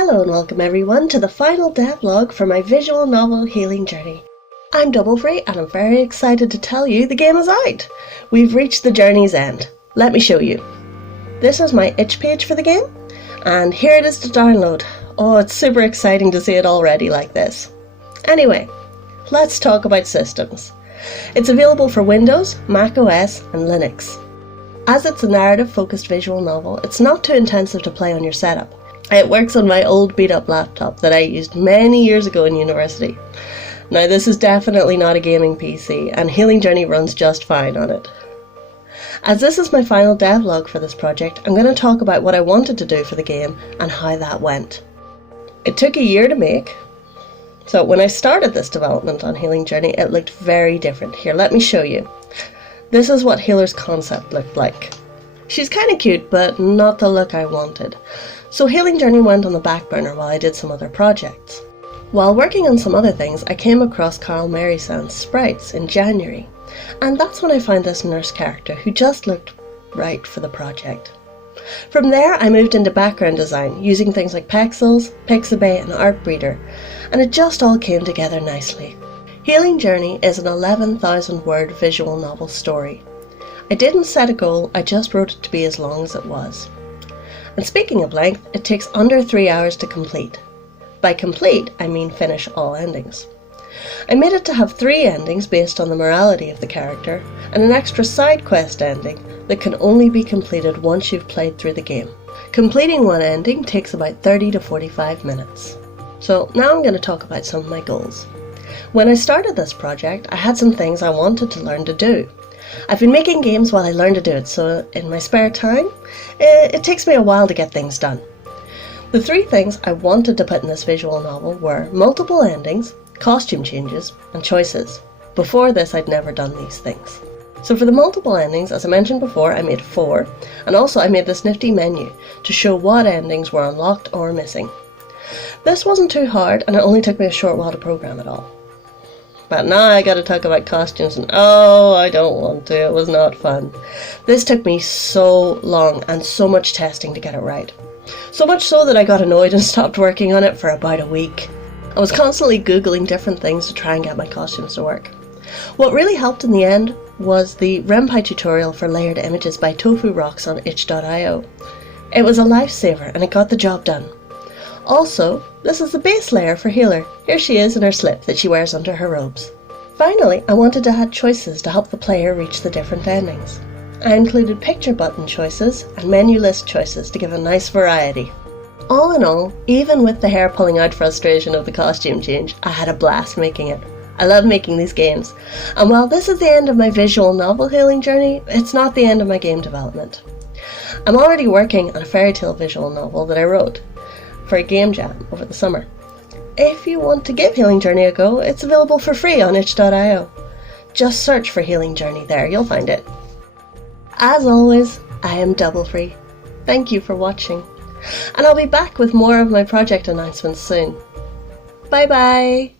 Hello and welcome everyone to the final devlog for my visual novel Healing Journey. I'm DoubleFree and I'm very excited to tell you the game is out. We've reached the journey's end. Let me show you. This is my itch page for the game and here it is to download. Oh, it's super exciting to see it already like this. Anyway, let's talk about systems. It's available for Windows, Mac OS and Linux. As it's a narrative-focused visual novel, it's not too intensive to play on your setup. It works on my old beat-up laptop that I used many years ago in university. Now this is definitely not a gaming PC, and Healing Journey runs just fine on it. As this is my final devlog for this project, I'm going to talk about what I wanted to do for the game and how that went. It took a year to make, so when I started this development on Healing Journey it looked very different. Here, let me show you. This is what Healer's concept looked like. She's kind of cute, but not the look I wanted. So Healing Journey went on the back burner while I did some other projects. While working on some other things, I came across Carl Marysand's sprites in January, and that's when I found this nurse character who just looked right for the project. From there I moved into background design, using things like Pexels, Pixabay and Artbreeder, and it just all came together nicely. Healing Journey is an 11,000 word visual novel story. I didn't set a goal, I just wrote it to be as long as it was. And speaking of length, it takes under 3 hours to complete. By complete, I mean finish all endings. I made it to have 3 endings based on the morality of the character, and an extra side quest ending that can only be completed once you've played through the game. Completing one ending takes about 30 to 45 minutes. So now I'm going to talk about some of my goals. When I started this project, I had some things I wanted to learn to do. I've been making games while I learn to do it, so in my spare time, it takes me a while to get things done. The 3 things I wanted to put in this visual novel were multiple endings, costume changes, and choices. Before this, I'd never done these things. So for the multiple endings, as I mentioned before, I made 4, and also I made this nifty menu to show what endings were unlocked or missing. This wasn't too hard, and it only took me a short while to program it all. But now I gotta talk about costumes, and oh, I don't want to, it was not fun. This took me so long and so much testing to get it right. So much so that I got annoyed and stopped working on it for about a week. I was constantly googling different things to try and get my costumes to work. What really helped in the end was the Ren'Py tutorial for layered images by Tofu Rocks on itch.io. It was a lifesaver and it got the job done. Also, this is the base layer for Healer. Here she is in her slip that she wears under her robes. Finally, I wanted to add choices to help the player reach the different endings. I included picture button choices and menu list choices to give a nice variety. All in all, even with the hair pulling out frustration of the costume change, I had a blast making it. I love making these games, and while this is the end of my visual novel Healing Journey, it's not the end of my game development. I'm already working on a fairy tale visual novel that I wrote for a game jam over the summer. If you want to give Healing Journey a go, it's available for free on itch.io. Just search for Healing Journey there, you'll find it. As always, I am DoubleFree. Thank you for watching, and I'll be back with more of my project announcements soon. Bye bye!